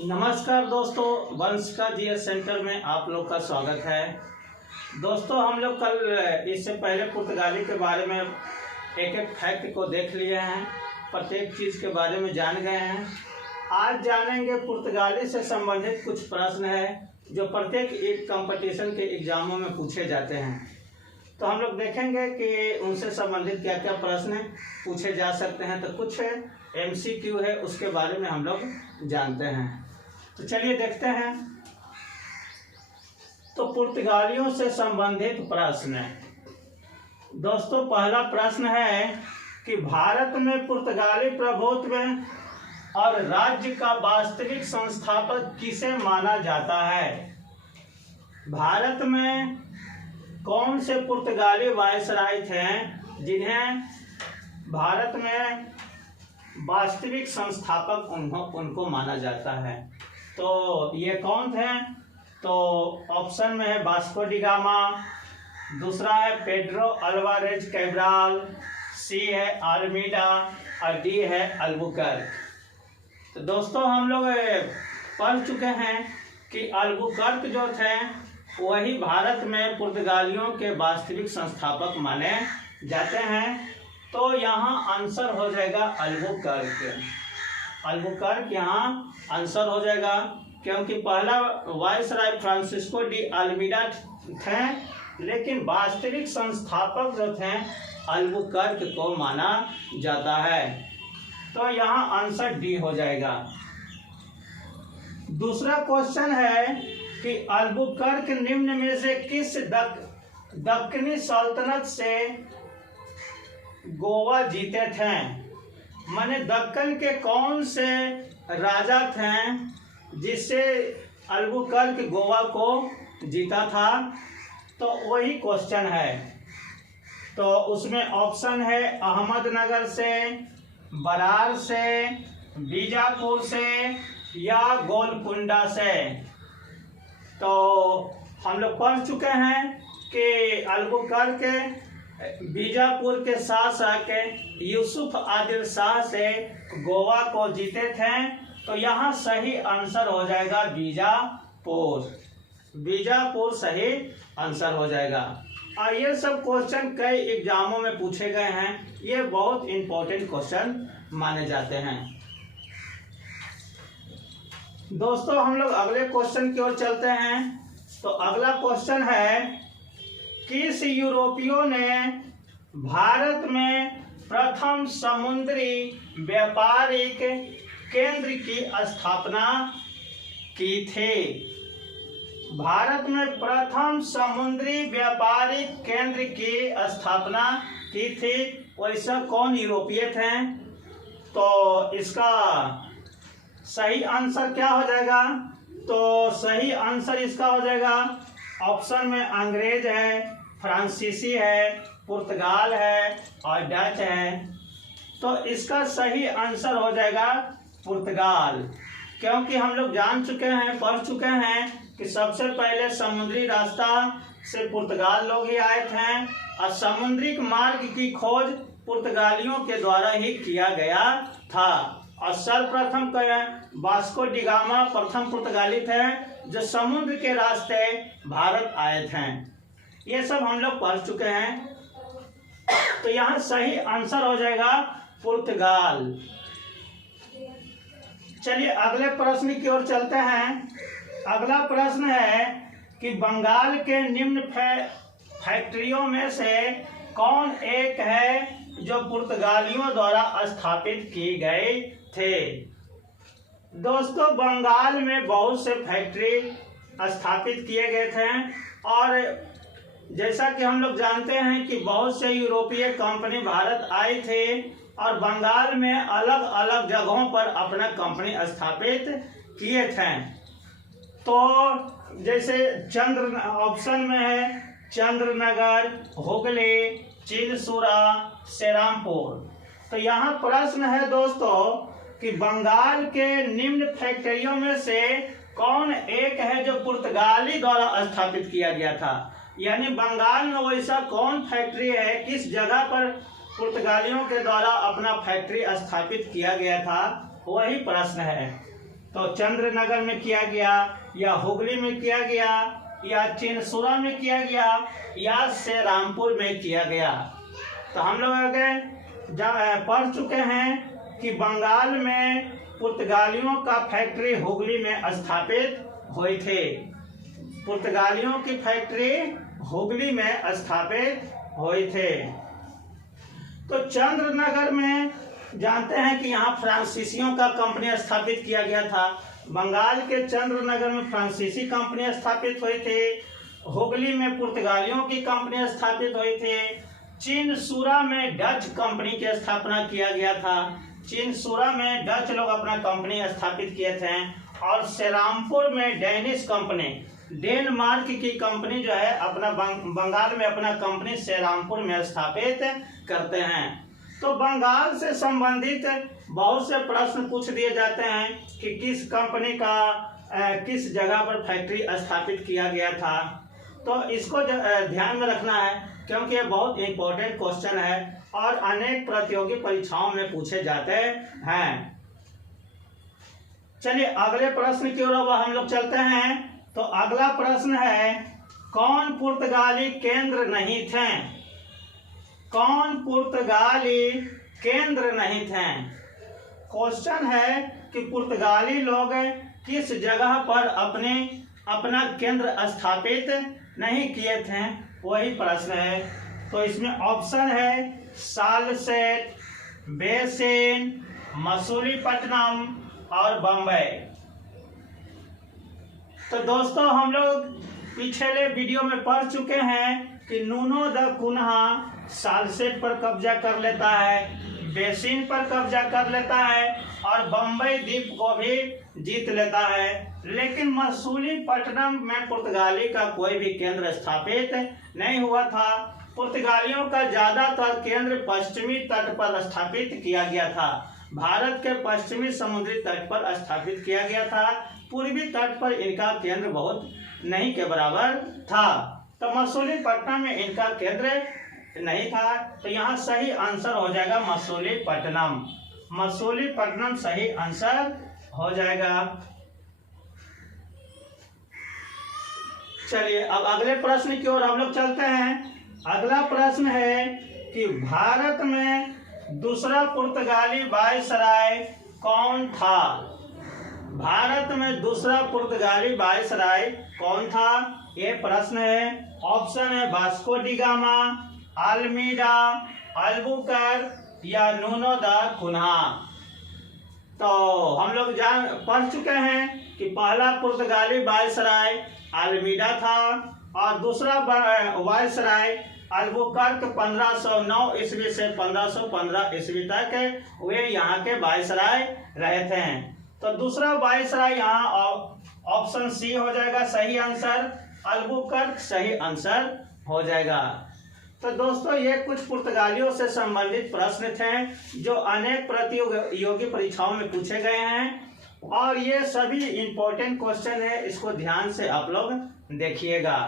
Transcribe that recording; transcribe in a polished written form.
नमस्कार दोस्तों, वंश का जीएस सेंटर में आप लोग का स्वागत है। दोस्तों, हम लोग कल इससे पहले पुर्तगाली के बारे में एक एक फैक्ट को देख लिए हैं, प्रत्येक चीज़ के बारे में जान गए हैं। आज जानेंगे पुर्तगाली से संबंधित कुछ प्रश्न है जो प्रत्येक एक कंपटीशन के एग्जामों में पूछे जाते हैं। तो हम लोग देखेंगे कि उनसे संबंधित क्या क्या प्रश्न पूछे जा सकते हैं। तो कुछ एमसीक्यू है, उसके बारे में हम लोग जानते हैं। तो चलिए देखते हैं। तो पुर्तगालियों से संबंधित प्रश्न दोस्तों, पहला प्रश्न है कि भारत में पुर्तगाली प्रभुत्व और राज्य का वास्तविक संस्थापक किसे माना जाता है। भारत में कौन से पुर्तगाली वायसराय थे जिन्हें भारत में वास्तविक संस्थापक उनको माना जाता है। तो ये कौन थे? तो ऑप्शन में है वास्को डी गामा, दूसरा है पेड्रो अल्वारेज कैब्राल, सी है आर्मीडा और डी है अल्बुकर्क। तो दोस्तों, हम लोग पढ़ चुके हैं कि अल्बुकर्क जो थे वही भारत में पुर्तगालियों के वास्तविक संस्थापक माने जाते हैं। तो यहाँ आंसर हो जाएगा अल्बुकर्क। अल्बुकर्क यहाँ आंसर हो जाएगा, क्योंकि पहला वायसराय फ्रांसिस्को डी अल्मीडा थे, लेकिन वास्तविक संस्थापक जो थे अल्बुकर्क को माना जाता है। तो यहाँ आंसर डी हो जाएगा। दूसरा क्वेश्चन है कि अल्बुकर्क निम्न में से किस दक्कनी सल्तनत से गोवा जीते थे। माने दक्कन के कौन से राजा थे जिससे अल्बुकर्क गोवा को जीता था। तो वही क्वेश्चन है। तो उसमें ऑप्शन है अहमदनगर से, बरार से, बीजापुर से या गोलकुंडा से। तो हम लोग पढ़ चुके हैं कि अल्बुकर्क बीजापुर के शासक यूसुफ आदिल शाह से गोवा को जीते थे। तो यहाँ सही आंसर हो जाएगा बीजापुर। बीजापुर सही आंसर हो जाएगा। और ये सब क्वेश्चन कई एग्जामों में पूछे गए हैं। ये बहुत इंपॉर्टेंट क्वेश्चन माने जाते हैं। दोस्तों, हम लोग अगले क्वेश्चन की ओर चलते हैं। तो अगला क्वेश्चन है, किस यूरोपियों ने भारत में प्रथम समुद्री व्यापारिक केंद्र की स्थापना की थी। भारत में प्रथम समुद्री व्यापारिक केंद्र की स्थापना की थी, वैसा कौन यूरोपीय थे। तो इसका सही आंसर क्या हो जाएगा? तो सही आंसर इसका हो जाएगा ऑप्शन में अंग्रेज है, फ्रांसीसी है, पुर्तगाल है और डच है। तो इसका सही आंसर हो जाएगा पुर्तगाल, क्योंकि हम लोग जान चुके हैं, पढ़ चुके हैं कि सबसे पहले समुद्री रास्ता से पुर्तगाल लोग ही आए थे और समुद्री मार्ग की खोज पुर्तगालियों के द्वारा ही किया गया था। और सर्वप्रथम वास्को डी गामा प्रथम पुर्तगाली थे जो समुद्र के रास्ते भारत आए थे। ये सब हम लोग पढ़ चुके हैं। तो यहाँ सही आंसर हो जाएगा पुर्तगाल। चलिए अगले प्रश्न की ओर चलते हैं। अगला प्रश्न है कि बंगाल के निम्न फैक्ट्रियों में से कौन एक है जो पुर्तगालियों द्वारा स्थापित की गई थे। दोस्तों, बंगाल में बहुत से फैक्ट्री स्थापित किए गए थे और जैसा कि हम लोग जानते हैं कि बहुत से यूरोपीय कंपनी भारत आई थे और बंगाल में अलग अलग जगहों पर अपना कंपनी स्थापित किए थे। तो जैसे ऑप्शन में है चंद्रनगर, हुगली, चिलसुरा, सेरामपुर। तो यहाँ प्रश्न है दोस्तों कि बंगाल के निम्न फैक्ट्रियों में से कौन एक है जो पुर्तगाली द्वारा स्थापित किया गया था। यानी बंगाल में वैसा कौन फैक्ट्री है, किस जगह पर पुर्तगालियों के द्वारा अपना फैक्ट्री स्थापित किया गया था, वही प्रश्न है। तो चंद्रनगर में किया गया, या हुगली में किया गया, या चिनसुरा में किया गया, या श्रीरामपुर में किया गया। तो हम लोग आगे पढ़ चुके हैं कि बंगाल में पुर्तगालियों का फैक्ट्री हुगली में स्थापित हुई थी। पुर्तगालियों की फैक्ट्री हुगली में स्थापित हुई थे। तो चंद्रनगर में जानते हैं कि यहाँ फ्रांसीसियों का कंपनी स्थापित किया गया था। बंगाल के चंद्रनगर में फ्रांसीसी कंपनी स्थापित हुई थी। हुगली में पुर्तगालियों की कंपनी स्थापित हुई थी। चिनसुरा में डच कंपनी की स्थापना किया गया था। चिनसुरा में डच लोग अपना कंपनी स्थापित किए थे। और श्रीरामपुर में डेनिश कंपनी, डेनमार्क की कंपनी जो है अपना बंगाल में अपना कंपनी श्रीरामपुर में स्थापित करते हैं। तो बंगाल से संबंधित बहुत से प्रश्न पूछ दिए जाते हैं कि किस कंपनी का किस जगह पर फैक्ट्री स्थापित किया गया था। तो इसको ध्यान में रखना है, क्योंकि ये बहुत इंपॉर्टेंट क्वेश्चन है और अनेक प्रतियोगी परीक्षाओं में पूछे जाते हैं। चलिए अगले प्रश्न की ओर हम लोग चलते हैं। तो अगला प्रश्न है, कौन पुर्तगाली केंद्र नहीं थे? कौन पुर्तगाली केंद्र नहीं थे? क्वेश्चन है कि पुर्तगाली लोग किस जगह पर अपना केंद्र स्थापित नहीं किए थे, वही प्रश्न है। तो इसमें ऑप्शन है सालसेट, बेसिन, मसूलीपट्टनम और बम्बई। तो दोस्तों हम लोग पिछले वीडियो में पढ़ चुके हैं कि नूनो द कुन्हा सालसेट पर कब्जा कर लेता है, बेसिन पर कब्जा कर लेता है और बम्बई द्वीप को भी जीत लेता है। लेकिन मसूलीपट्टनम में पुर्तगाली का कोई भी केंद्र स्थापित नहीं हुआ था। पुर्तगालियों का ज्यादातर केंद्र पश्चिमी तट पर स्थापित किया गया था। भारत के पश्चिमी समुद्री तट पर स्थापित किया गया था। पूर्वी तट पर इनका केंद्र बहुत नहीं के बराबर था। तो मसूलीपट्टनम में इनका केंद्र नहीं था। तो यहाँ सही आंसर हो जाएगा मसूलीपट्टनम। मसूलीपट्टनम सही आंसर हो जाएगा। चलिए अब अगले प्रश्न की ओर हम लोग चलते हैं। अगला प्रश्न है कि भारत में दूसरा पुर्तगाली वायसराय कौन था? भारत में दूसरा पुर्तगाली वायसराय कौन था, ये प्रश्न है। ऑप्शन है Vasco D gamma, Almeida, Albuquerque या नूनो द कुन्हा। तो हम लोग पढ़ चुके हैं कि पहला पुर्तगाली वायसराय अल्मीडा था और दूसरा वायसराय अल्बुकर्क 1509 ईस्वी से 1515 ईस्वी तक वे यहाँ के वायसराय रहे थे। तो दूसरा वायसराय यहाँ ऑप्शन सी हो जाएगा सही आंसर। अल्बुकर्क सही आंसर हो जाएगा। तो दोस्तों ये कुछ पुर्तगालियों से संबंधित प्रश्न थे जो अनेक प्रतियोगी परीक्षाओं में पूछे गए हैं और ये सभी इंपॉर्टेंट क्वेश्चन है। इसको ध्यान से आप लोग देखिएगा।